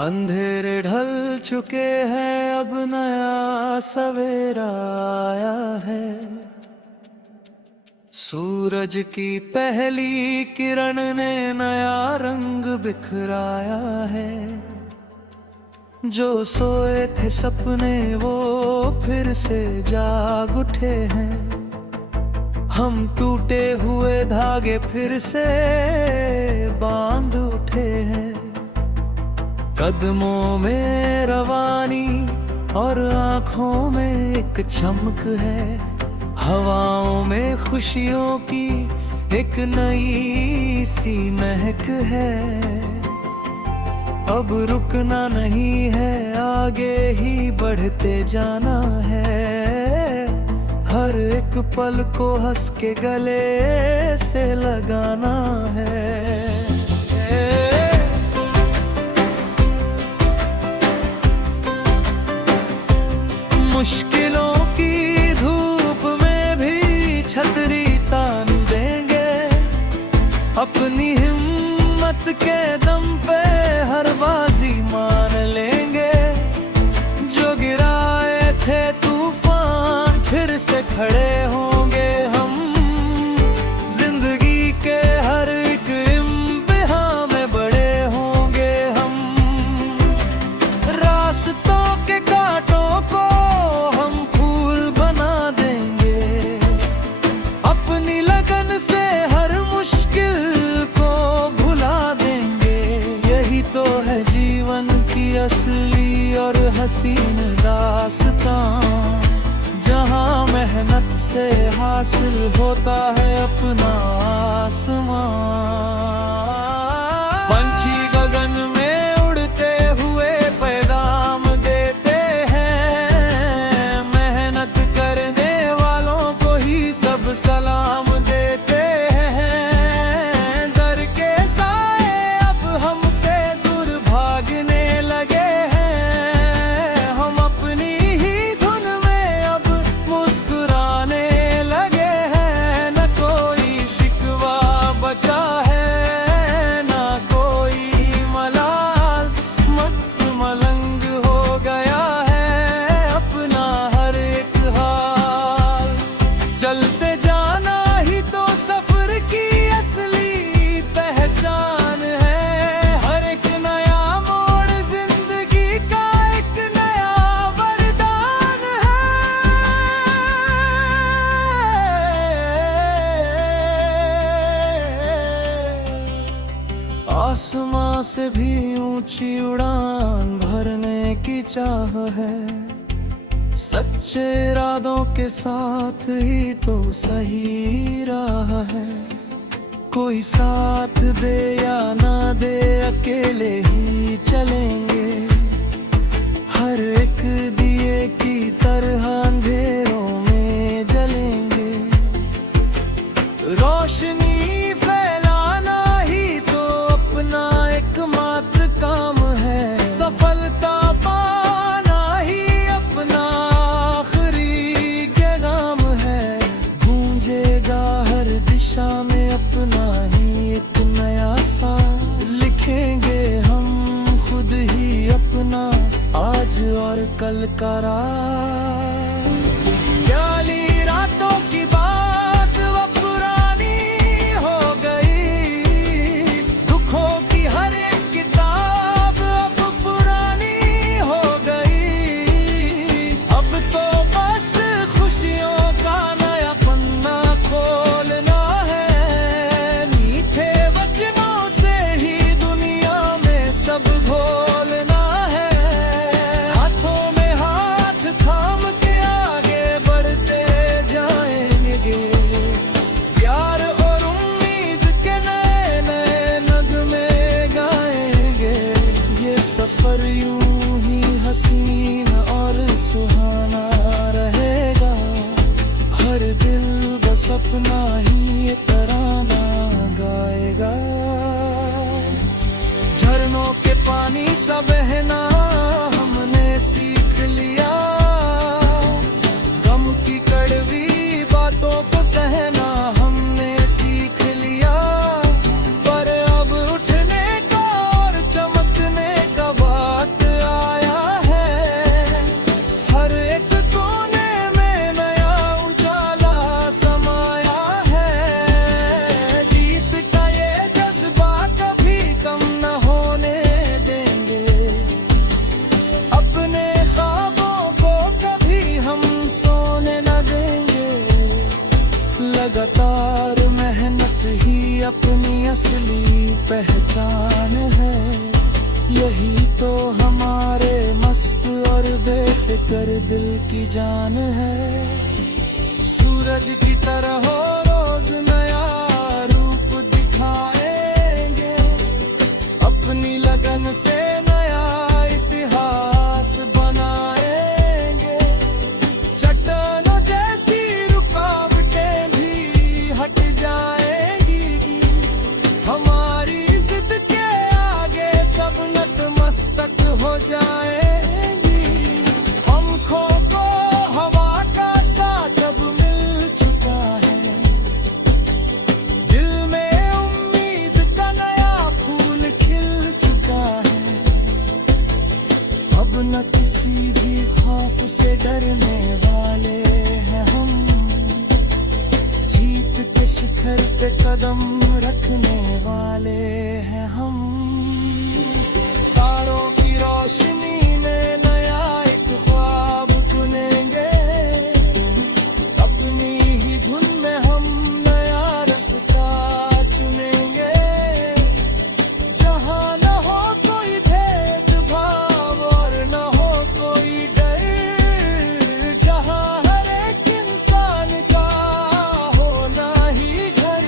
अंधेरे ढल चुके हैं, अब नया सवेरा आया है। सूरज की पहली किरण ने नया रंग बिखराया है। जो सोए थे सपने वो फिर से जाग उठे हैं। हम टूटे हुए धागे फिर से बांध उठे हैं। कदमों में रवानी और आँखों में एक चमक है। हवाओं में खुशियों की एक नई सी महक है। अब रुकना नहीं है, आगे ही बढ़ते जाना है। हर एक पल को हंस के गले से लगाना है। मुश्किलों की धूप में भी छतरी तान देंगे। अपनी हिम्मत के दम पे हर बाजी मान लेंगे। जो गिराए थे तूफान फिर से खड़े होंगे हम। जिंदगी के हर एक इम्तिहान में बड़े होंगे हम। रास्तों के कांटों को हम फूल बना देंगे। अपनी लगन से हर मुश्किल को भुला देंगे। यही तो है जीवन की असली और हसीन दास्तां, जहाँ मेहनत से हासिल होता है अपना आसमान। पंछी गगन में उड़ते हुए पैगाम देते हैं। मेहनत करने वालों को ही सब सलाम देते हैं। डर के साए अब हमसे दूर भागने लगे हैं। हम अपनी ही धुन में अब मुस्कुराने लगे हैं। न कोई शिकवा बचा है, ना कोई मलाल। मस्त मलंग हो गया है अपना हर एक हाल। चलते जाना ही तो सफर की असली पहचान है। हर एक नया मोड़ जिंदगी का एक नया वरदान है। आसमां से भी ऊंची उड़ान भरने की चाह है। सच्चे इरादों के साथ ही तो सही राह है। कोई साथ दे या ना दे, अकेले ही चलेंगे। हर एक दिए की तरह अंधेरों में जलेंगे। रोशनी फैलाना ही तो अपना एकमात्र काम है। सफलता पाना ही अपना आखिरी पैगाम है। गूंजेगा हर दिशा में अपना ही एक नया सा। लिखेंगे हम खुद ही अपना आज और कल का राज। प्याली रातों की बात वो पुरानी हो गई। दुखों की हर एक किताब अब पुरानी हो गई। अब तो बस खुशियों का नया पन्ना खोलना है। मीठे वचनों से ही दुनिया में सब घोलना है। हाथों में हाथ थाम के आगे बढ़ते जाएंगे। प्यार और उम्मीद के नए नए नगमे गाएंगे। ये सफर यूं ही हसीन और सुहाना रहेगा। हर दिल बस अपना ही ये तराना गाएगा। झरनों के पानी सा बहना हमने सीख लिया। गम की कड़वी बातों को सहना हमने सीख लिया। पर अब उठने का और चमकने का अपनी असली पहचान है। यही तो हमारे मस्त और बेफिक्र दिल की जान है। सूरज की तरह हो रोज नया रूप दिखाएंगे, अपनी लगन से नया इतिहास बनाएंगे। चट्टानों जैसी रुकावटें भी हट जाएंगी, हमारी जिद के आगे सब नतमस्तक हो जाएंगी। पंखों को हवा का साथ अब मिल चुका है, दिल में उम्मीद का नया फूल खिल चुका है। अब न किसी भी खौफ से डरने वाले हैं हम, जीत के शिखर पे कदम रखने वाले हैं हम। तारों की रोशनी में नया एक ख्वाब बुनेंगे, अपनी ही धुन में हम नया रास्ता चुनेंगे। जहाँ न हो कोई भेदभाव और न हो कोई डर, जहाँ हर एक इंसान का होना ही घर।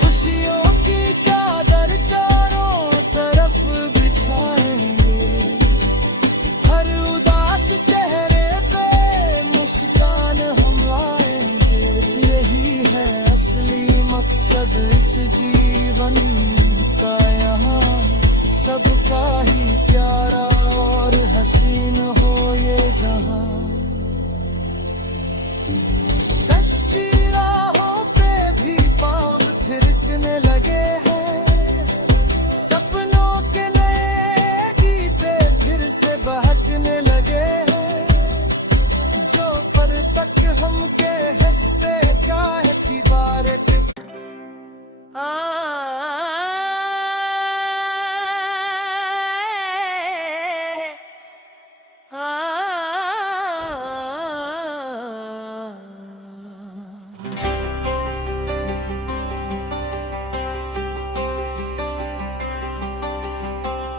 खुशियों की चादर चारों तरफ बिछाएंगे, हर उदास चेहरे पे मुस्कान हम लाएंगे। यही है असली मकसद इस जीवन का, यहाँ सबका ही प्यारा और हसीन हो ये जहां। कच्ची राहों पे भी पाँव थिरकने लगे हैं, सपनों के नए गीते फिर से बहकने लगे हैं। जो पर तक हमके हंसते क्या है कि बारे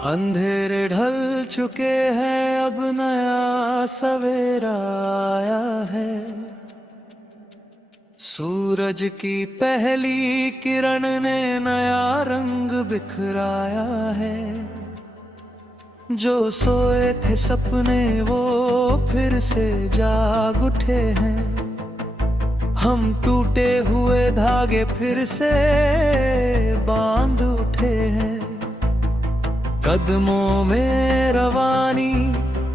अंधेरे ढल चुके हैं, अब नया सवेरा आया है। सूरज की पहली किरण ने नया रंग बिखराया है। जो सोए थे सपने वो फिर से जाग उठे हैं, हम टूटे हुए धागे फिर से बांध उठे हैं। कदमों में रवानी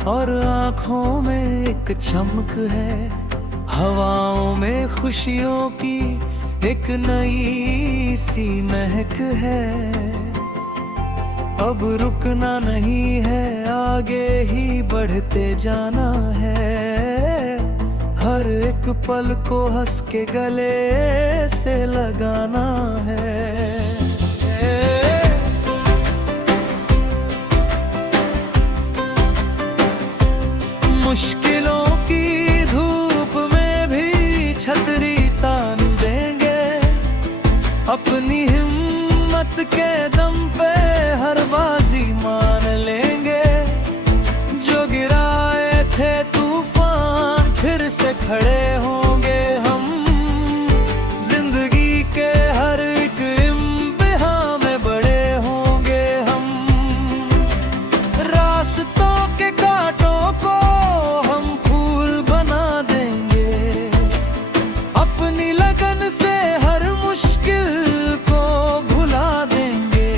और आँखों में एक चमक है, हवाओं में खुशियों की एक नई सी महक है। अब रुकना नहीं है, आगे ही बढ़ते जाना है। हर एक पल को हंस के गले से लगाना है। मुश्किलों की धूप में भी छतरी तान देंगे, अपनी हिम्मत के दम पे हर बाजी मान लेंगे। जो गिराए थे तूफान फिर से खड़े होंगे हम, जिंदगी के हर एक इम्तिहान में बड़े होंगे हम। रास्तों के कांटों को हम फूल बना देंगे, अपनी लगन से हर मुश्किल को भुला देंगे।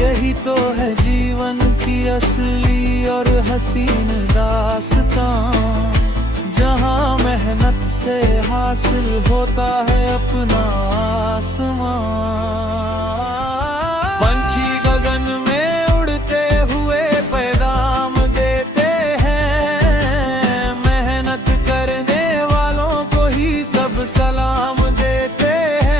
यही तो है जीवन की असली और हसीन दास्तां, जहाँ मेहनत से हासिल होता है अपना आसमां। पंछी गगन में उड़ते हुए पैगाम देते हैं, मेहनत करने वालों को ही सब सलाम देते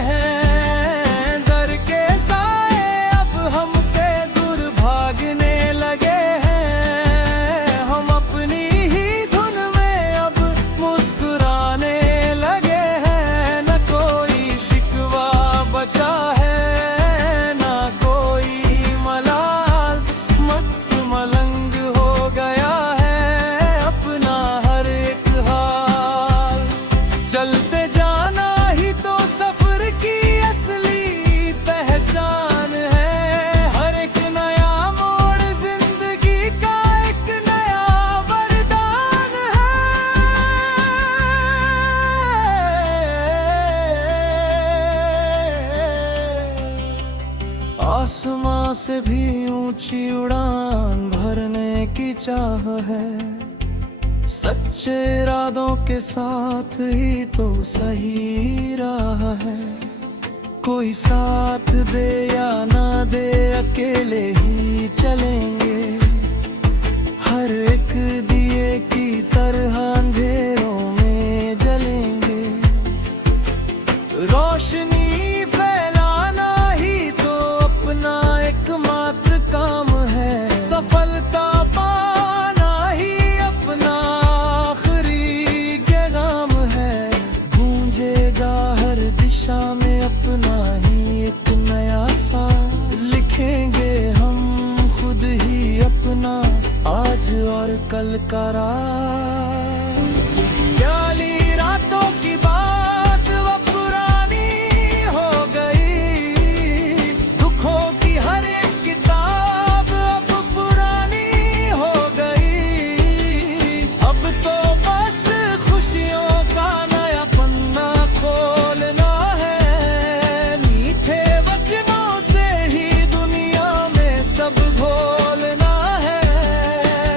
हैं। डर के साए अब हमसे दूर भागने लगे हैं, हम अपनी ही धुन में अब मुस्कुराने लगे हैं। न कोई शिकवा आसमां से भी ऊंची उड़ान भरने की चाह है। सच्चे इरादों के साथ ही तो सही राह है। कोई साथ दे या ना दे, अकेले ही चलेंगे। हर एक दिए की तरह अंधेरों में जलेंगे। रोशनी फैलाना ही तो अपना एकमात्र काम है। सफलता पाना ही अपना आखिरी पैगाम है। गूंजेगा हर दिशा में अपना ही एक नया सा। लिखेंगे हम खुद ही अपना आज और कल का राज। प्याली रातों की बात वो पुरानी हो गई। दुखों की हर एक किताब अब पुरानी हो गई। अब तो बस खुशियों का नया पन्ना खोलना है। मीठे वचनों से ही दुनिया में सब घोलना है।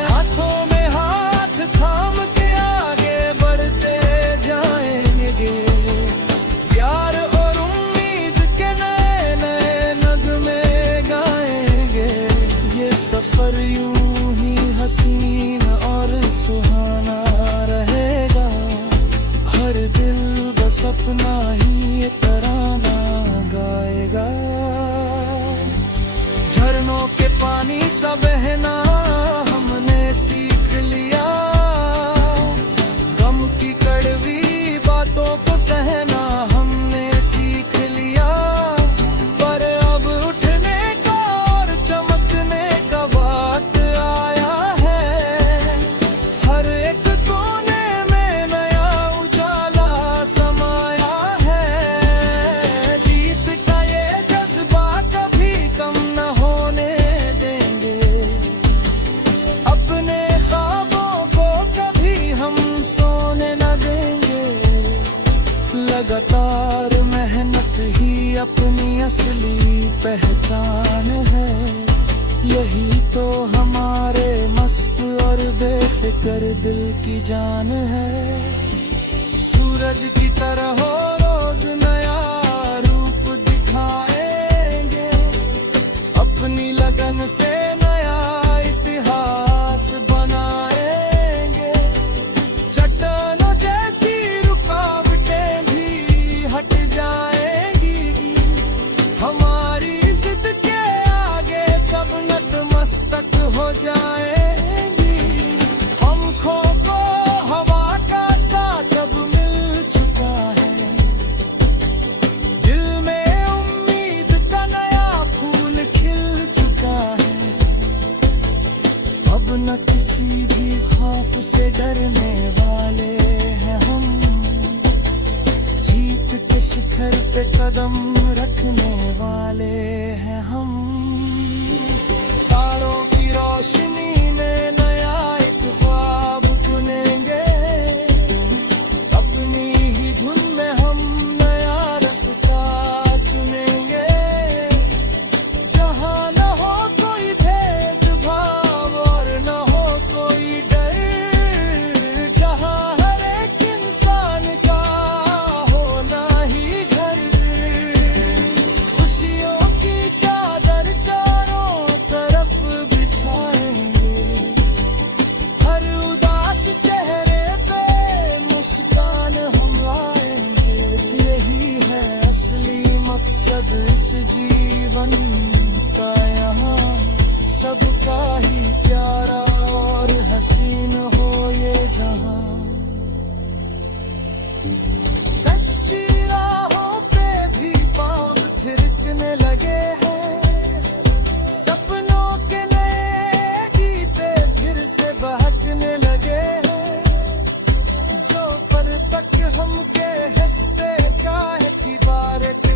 हाथों में हाथ थाम के आगे बढ़ते जाएंगे। प्यार और उम्मीद के नए नए नगमे गाएंगे। ये सफर यूं ही हसीन और सुहाना रहेगा। हर दिल बस अपना ही ये तराना गाएगा। झरनों के पानी सा बहना हमने सीख लिया। गम की कड़वी बातों को सहना हमने सीख लिया। पर अब उठने का और चमकने का वक्त आया है। हर एक कोने में नया उजाला समाया है। जीत का ये जज्बा कभी कम न होने देंगे। अपने ख्वाबों को कभी हम सोने न देंगे। लगातार मेहनत ही अपनी असली पहचान है। यही तो हमारे मस्त और बेफिक्र दिल की जान है। सूरज की तरह हो रोज नया रूप दिखाएंगे। अपनी लगन से नया इतिहास बनाएंगे। चट्टानों जैसी रुकावटें भी हट जाएंगी। हमारी जिद के आगे सब नतमस्तक हो जाएंगी। पंखों को हवा का साथ अब मिल चुका है। दिल में उम्मीद का नया फूल खिल चुका है। अब न किसी भी खौफ से डरने वाले हैं हम। जीत के शिखर पे कदम रखने वाले हैं हम। तारों की रोशनी में नया एक ख्वाब बुनेंगे। अपनी ही धुन में हम नया रास्ता चुनेंगे। जहाँ न हो कोई भेदभाव और न हो कोई डर। जहाँ हर एक इंसान का होना ही घर। खुशियों की चादर चारों तरफ बिछाएंगे। हर उदास चेहरे पे मुस्कान हम लाएंगे। यही है असली मकसद इस जीवन का यहाँ। सबका ही प्यारा और हसीन हो ये जहाँ। कच्ची राहों पे भी पाँव थिरकने लगे हैं। सपनों के नए गीते फिर से बहकने लगे हैं। जो पर तक हमके हंसते काहे की बार के।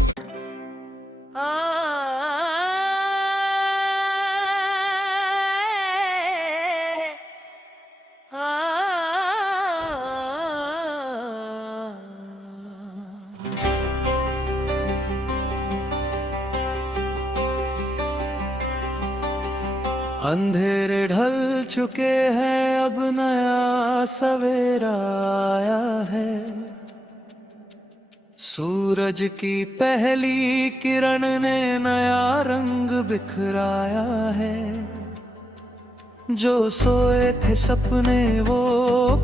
अंधेरे ढल चुके हैं, अब नया सवेरा आया है। सूरज की पहली किरण ने नया रंग बिखराया है। जो सोए थे सपने वो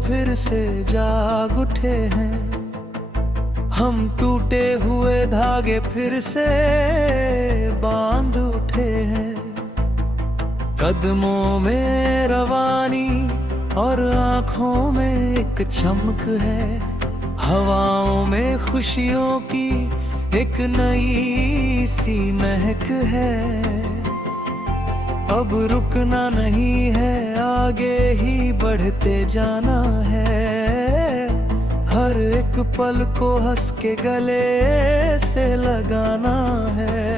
फिर से जाग उठे हैं। हम टूटे हुए धागे फिर से बांध उठे हैं। कदमों में रवानी और आँखों में एक चमक है। हवाओं में खुशियों की एक नई सी महक है। अब रुकना नहीं है, आगे ही बढ़ते जाना है। हर एक पल को हंस के गले से लगाना है।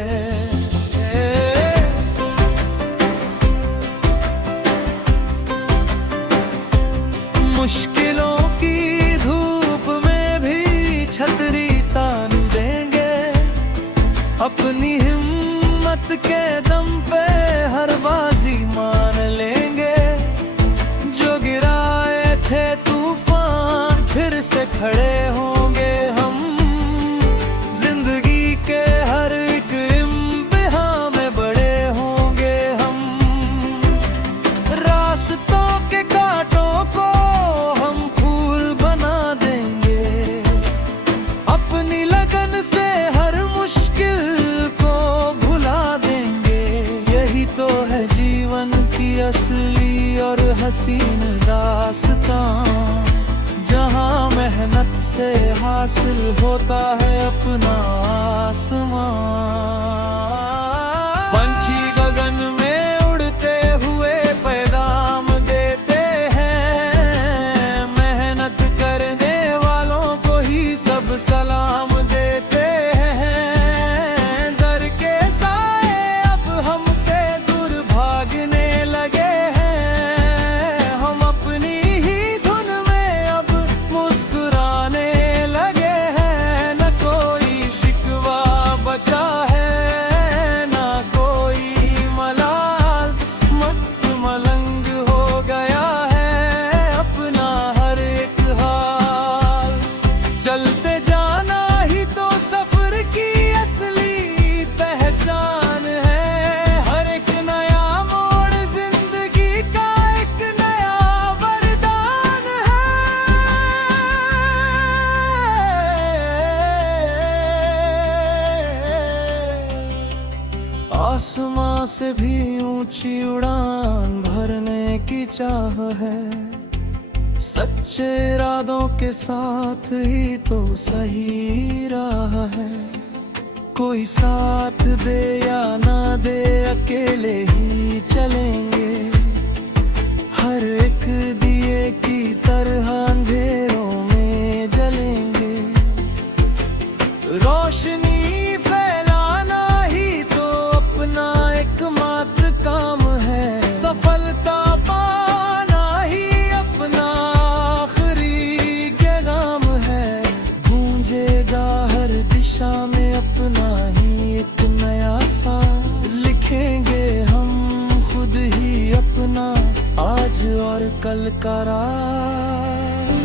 मुश्किलों की धूप में भी छतरी तान देंगे। अपनी हिम्मत के दम पे हर बाजी मान लेंगे। जो गिराए थे तूफान फिर से खड़े होंगे हम। जिंदगी के हर एक इम्तिहान में बड़े होंगे हम। रास्तों के कांटों को हम फूल बना देंगे। अपनी लगन से हर मुश्किल को भुला देंगे। यही तो है जीवन की असली और हसीन दास्तां। जहाँ मेहनत से हासिल होता है अपना आसमां। पंछी गगन में उड़ते हुए पैगाम देते हैं। मेहनत करने वालों को ही सब सलाम देते हैं। डर के साए अब हमसे दूर भागने लगे हैं। हम अपनी ही धुन में अब मुस्कुराने लगे हैं। न कोई शिकवा बचा है, न कोई मलाल। मस्त मलंग हो गया है अपना हर एक हाल। चलते जाना ही तो सफर की असली पहचान है। हर एक नया मोड़ जिंदगी का एक नया वरदान है। आसमां से भी ऊंची उड़ान भरने की चाह है। सच्चे इरादों के साथ ही तो सही राह है। कोई साथ दे या ना दे अकेले ही चलेंगे। हर एक दिए की तरह अंधेरों में जलेंगे। रोशनी फैलाना ही तो अपना एकमात्र काम है। सफलता पाना ही अपना आखिरी पैगाम है। गूंजेगा हर दिशा में अपना ही एक नया सा। लिखेंगे हम खुद ही अपना आज और कल का राज।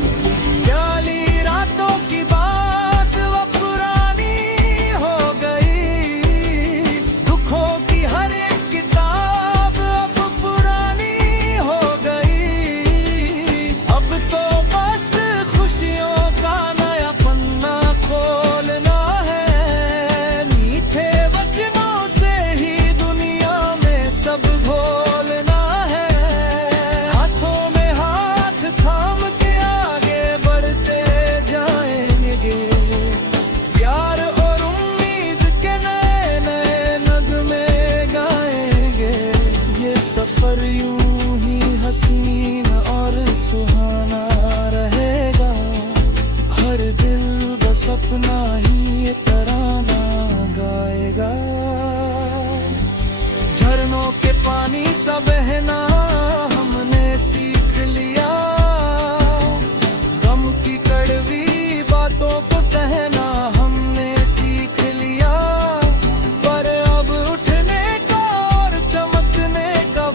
प्याली रातों की बात वो पुरानी हो गई। दुखों की हर एक किताब अब पुरानी हो गई। अब तो बस खुशियों का नया पन्ना खोलना है। मीठे वचनों से ही दुनिया में सब घोलना है। हाथों में हाथ थाम के आगे बढ़ते जाएंगे। प्यार और उम्मीद के नए नए नगमे गाएंगे। ये सफर यूं ही हसीन और सुहाना रहेगा। हर दिल बस अपना ही ये तराना गाएगा। झरनों के पानी सा बहना हमने सीख लिया। गम की कड़वी बातों को सहना हमने सीख लिया। पर अब उठने का और चमकने का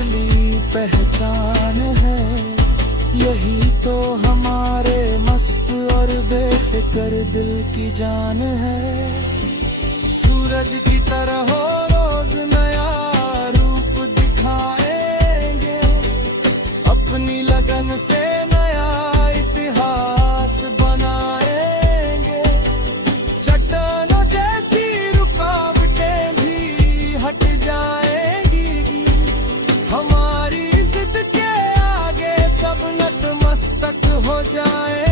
असली पहचान है। यही तो हमारे मस्त और बेफिक्र दिल की जान है। सूरज की तरह हो रोज नया रूप दिखाएंगे, अपनी लगन से नया इतिहास बनाएंगे। चट्टानों जैसी रुकावटें भी हट जाएंगी, हमारी जिद के आगे सब नतमस्तक हो जाए।